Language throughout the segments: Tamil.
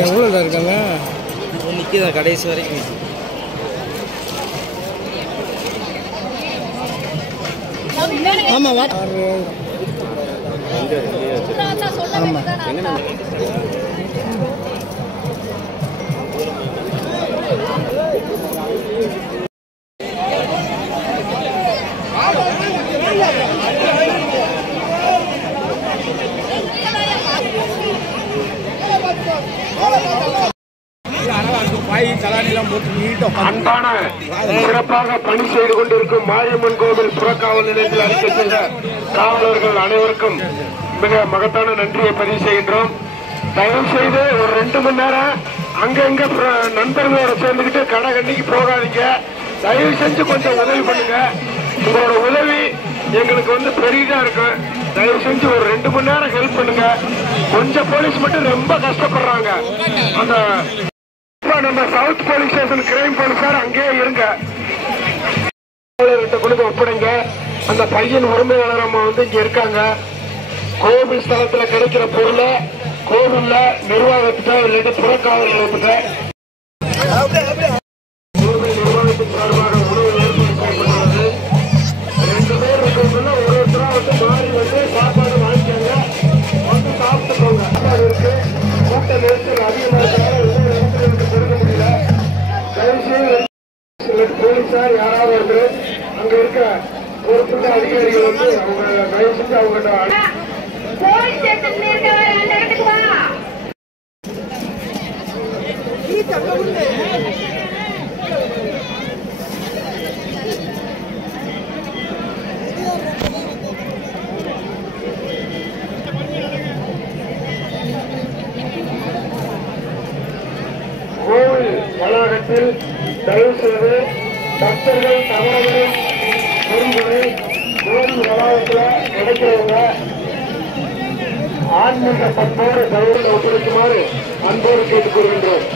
எவ்வளோ இருக்காங்க நிற்கிதான் கடைசி வரைக்கும். ஆமாம் ஆமாம் அன்பான சிறப்பாக பணி செய்து கொண்டிருக்கும் மாரியம்மன் கோவில் புறக்காவல் நிலையத்தில் அறிக்கை செய்த காவலர்கள் அனைவருக்கும் மிக மகத்தான நன்றியை பதிவு செய்கின்றோம். தயவு செய்து ஒரு 2 மணி நேரம் அங்கங்க நண்பர்களோட சேர்ந்துக்கிட்டு கடை கண்டிக்கு போகாதீங்க. தயவு செஞ்சு கொஞ்சம் உதவி பண்ணுங்க. உங்களோட உதவி எங்களுக்கு பெரியதா இருக்கு. தயவு செஞ்சு ஒரு 2 மணி நேரம் ஹெல்ப் பண்ணுங்க. கொஞ்சம் போலீஸ் மட்டும் ரொம்ப கஷ்டப்படுறாங்க. அந்த நம்ம சவுத் போலீஸ் ஸ்டேஷன் கிரைம் போலீஸார் அங்கேயே இருங்க. கொடுத்து ஒப்படைங்க. அந்த பையன் உரிமையாளர் அம்மா இங்க இருக்காங்க. கோவில் ஸ்தலத்துல கிடைக்கிற பொருளை கோவில்ல நிர்வாகத்திட்ட இல்லாட்டி புறக்காவல் நிலையத்திட்ட கோவில் நிர்வாகத்தின் சார்பாக உணவு ஏற்பாடு செய்யப்பட்டுள்ளது. 2 பேர் இருக்கிறதுல ஒருத்தரா மாறி சாப்பாடு வாங்கிக்காங்க. சாப்பிட்டு போங்க. இருக்கு கூட்ட நெரிசல் அதிகமாக போலீசார் யாராவது ஒருத்தர் அங்க இருக்க பொறுப்புள்ள அதிகாரிகள் அவங்க தயவு செஞ்சு அவங்க கோவில் வளாகத்தில் தயவு செய்து பக்தர்கள் தவறுகளின் பொருள்களை கோவில் வளாகத்தில் கிடைக்கிறவங்க ஆன்மீக பண்போடு தயவுகளை ஒப்படைக்குமாறு அன்போடு கேட்டுக் கொள்கின்றோம்.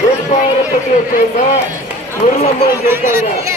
வேட்பாளப்பட்டியை சேர்ந்த இருளம்மா இங்க இருக்காங்க.